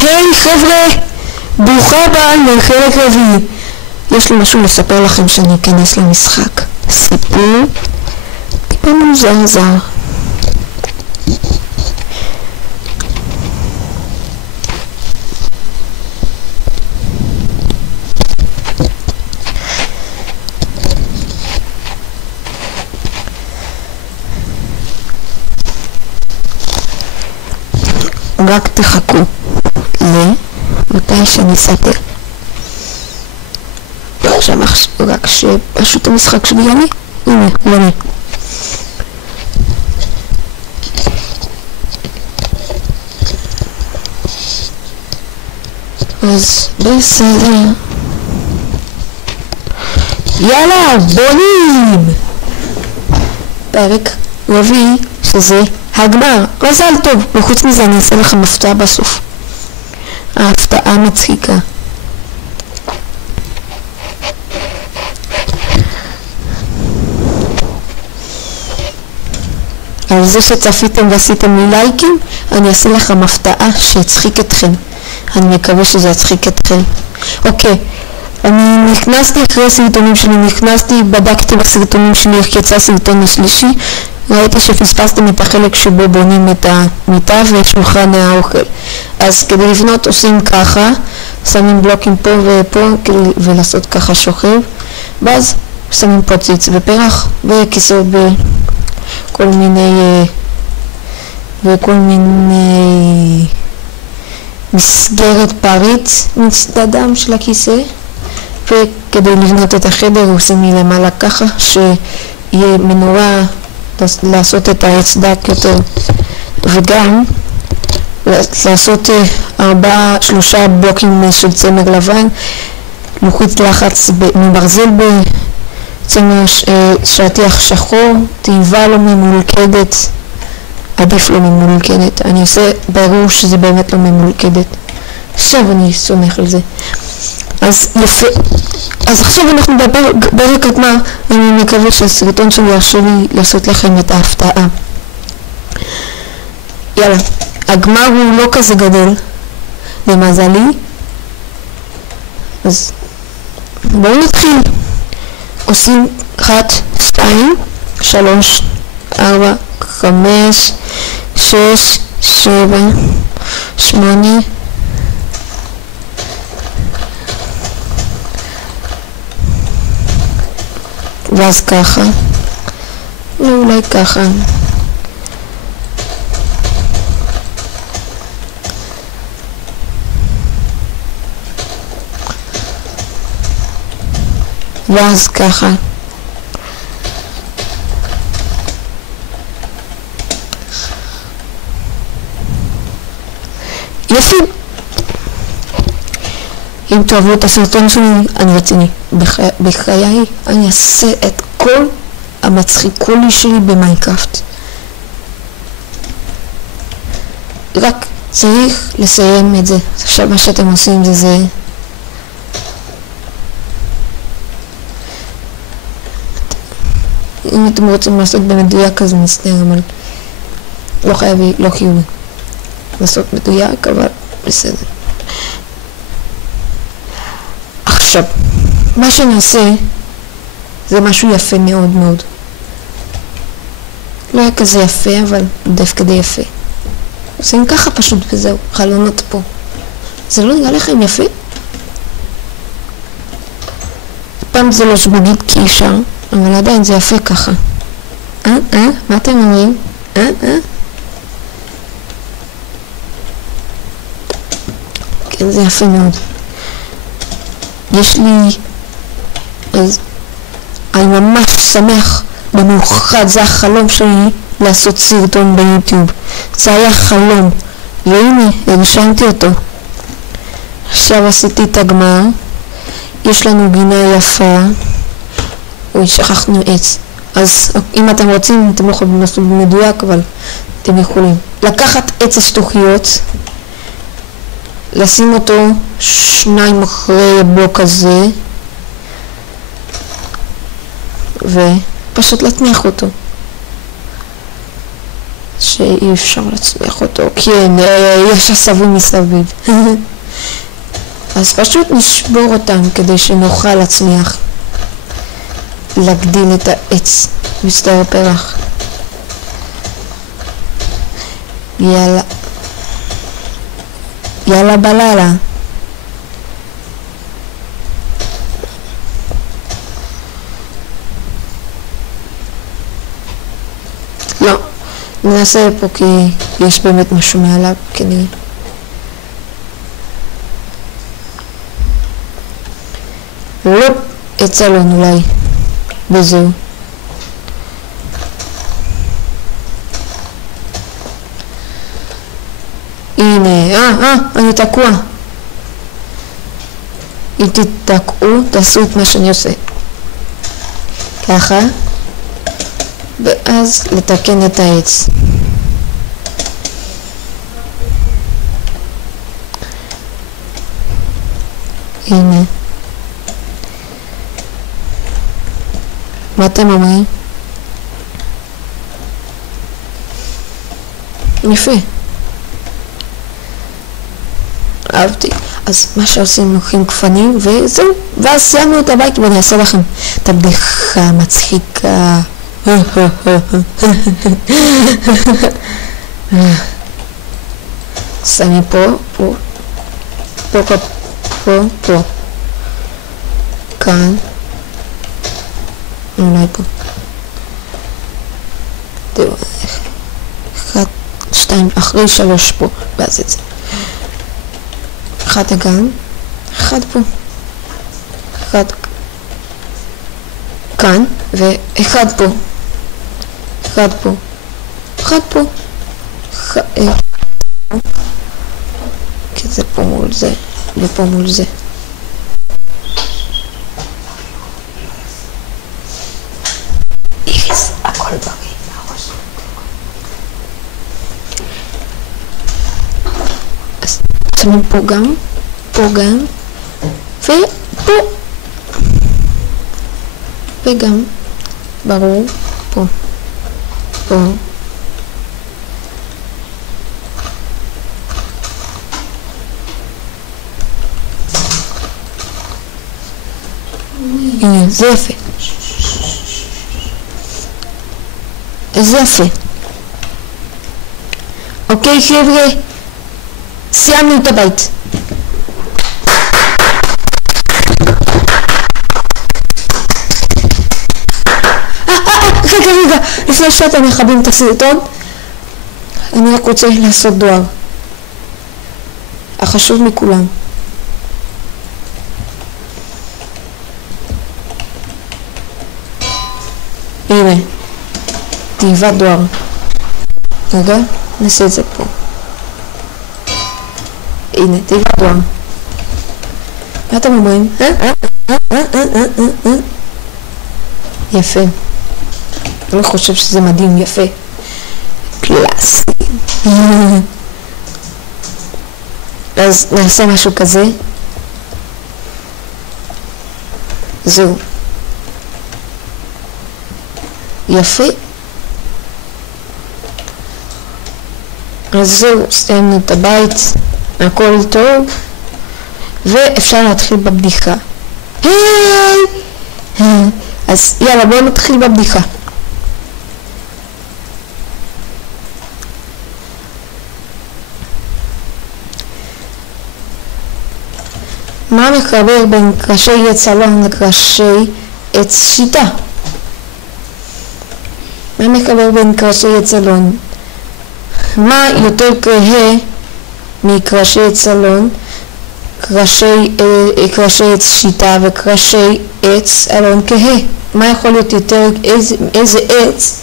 היי חבר'ה, ברוכה הבאה לחלק רביעי. יש לי משהו לספר לכם שאני אכנס למשחק. סיפור טיפה מוזר. רק תחכו מתי שאני אספר. עכשיו רק שפשוט המשחק שלי יוני. הנה, יוני. אז בסדר. יאללה, בונים! פרק רביעי שזה הגמר. מזל טוב, וחוץ מזה אני אעשה לכם הפתעה בסוף. ההפתעה מצחיקה. על זה שצפיתם ועשיתם לי לייקים, אני אעשה לכם הפתעה שיצחיק אתכם. אני מקווה שזה יצחיק אתכם. אוקיי, אני נכנסתי אחרי הסרטונים שלי, בדקתי בסרטונים שלי איך יצא הסרטון השלישי, ראיתי שפספסתם את החלק שבו בונים את המיטה ושולחן האוכל. אז כדי לבנות עושים ככה, שמים בלוקים פה ופה ולעשות ככה שוכב, ואז שמים פה ציץ ופרח וכיסאות וכל מיני מסגרת פריץ מצדדם של הכיסא, וכדי לבנות את החדר עושים מלמעלה ככה שיהיה מנורה לעשות את העץ דק יותר, וגם לעשות 3 בלוקים של צמר לבן, לוחית לחץ מברזל בצמר שטיח שחור, תיבה לא ממולכדת, עדיף לא ממולכדת. אני עושה ברור שזה באמת לא ממולכדת. עכשיו אני סומך על זה. אז יפה. אז עכשיו אנחנו בפרק הגמר. אני מקווה שהסרטון שלי ירשה לי לעשות לכם את ההפתעה. יאללה, הגמר הוא לא כזה גדול למזלי, אז בואו נתחיל. עושים 1, 2, 3, 4, 5, 6, 7, 8, ואז ככה, ואולי ככה. ואז ככה. יפי. אם תאהבו את הסרטון שלי, אני רציני. בחיי אני אעשה את כל המצחיקולי שלי במיינקראפט. רק צריך לסיים את זה. עכשיו מה שאתם עושים זה אם אתם רוצים לעשות במדויק אז מסתר, אבל לא חייבי, לא חיובי לעשות מדויק, אבל בסדר. עכשיו, מה שנעשה זה משהו יפה מאוד מאוד. לא היה כזה יפה, אבל דווקא די יפה. עושים ככה פשוט וזהו, חלונות פה. זה לא נראה לכם יפה? פעם זה לא זמנית כי אפשר, אבל עדיין זה יפה ככה. מה אתם אומרים? כן, זה יפה מאוד. יש לי, אז אני ממש שמח, במיוחד זה החלום שלי לעשות סרטון ביוטיוב. זה היה חלום, והנה, הגשמתי אותו. עכשיו עשיתי את הגמר, יש לנו גינה יפה, שכחנו עץ. אז אם אתם רוצים, אתם לא יכולים לעשות במדויק, אבל אתם יכולים. לקחת עץ השטוחיות, לשים אותו 2 אחרי הבלוק הזה, ופשוט להצמיח אותו. שאי אפשר להצמיח אותו, כי יש עשבים מסביב. אז פשוט נשבור אותם כדי שנוכל להצמיח, להגדיל את העץ בשדה הפרח. יאללה. יאללה בלילה. לא, ננסה פה כי יש באמת משהו מעליו כנראה. לא, יצא לנו אולי. וזהו. הנה, אני תקוע. אם תתקעו, תעשו את מה שאני עושה. ככה. ואז לתקן את העץ. הנה. מה אתם אומרים? יפה. אהבתי. אז מה שעושים, לוקחים כפנים וזהו. ואז סיימנו את הבית ואני אעשה לכם את הבדיחה מצחיקה. שמים פה, פה, פה, פה, פה, פה. כאן. אולי פה. תראו, 1, 2, אחרי 3 פה, ואז את זה. 1 אגן, 1 פה. 1 כאן, ו1 פה. 1 פה. 1 פה. כי זה פה מול זה, ופה מול זה. איריס, הכל בריא, הראש. אז שמים פה גם, ופה. וגם, ברור, פה. פה. הנה, זה יפה. זה יפה. אוקיי חבר'ה, סיימנו את הבית. רגע, לפני שאתם מכבים את הסרטון, אני רק רוצה לעשות דואר. החשוב מכולם. הנה, תיבת דואר. רגע, נעשה את זה פה. הנה, תיבת דואר. מה אתם אומרים? יפה. אני חושב שזה מדהים, יפה. קלאסי. אז נעשה משהו כזה. זהו. יפה. אז זהו, סיימנו את הבית, הכל טוב, ואפשר להתחיל בבדיחה. אז יאללה, בואו נתחיל בבדיחה. מה מחבר בין קרשי עץ אלון לקרשי עץ שיטה? מה מחבר בין קרשי עץ אלון? מה יותר כהה מקרשי עץ אלון, קרשי עץ שיטה וקרשי עץ אלון כהה? מה יכול להיות יותר, איזה עץ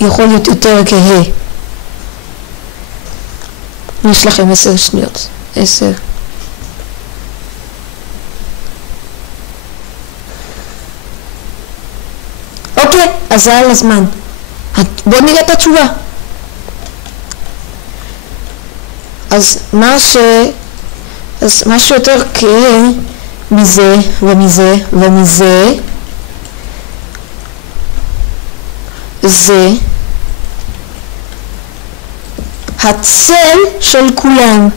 יכול להיות יותר כהה? יש לכם 10 שניות. 10. אוקיי, אז זה על הזמן. בואו נראה את התשובה. אז מה שיותר כהה מזה ומזה ומזה זה הצל של כולם.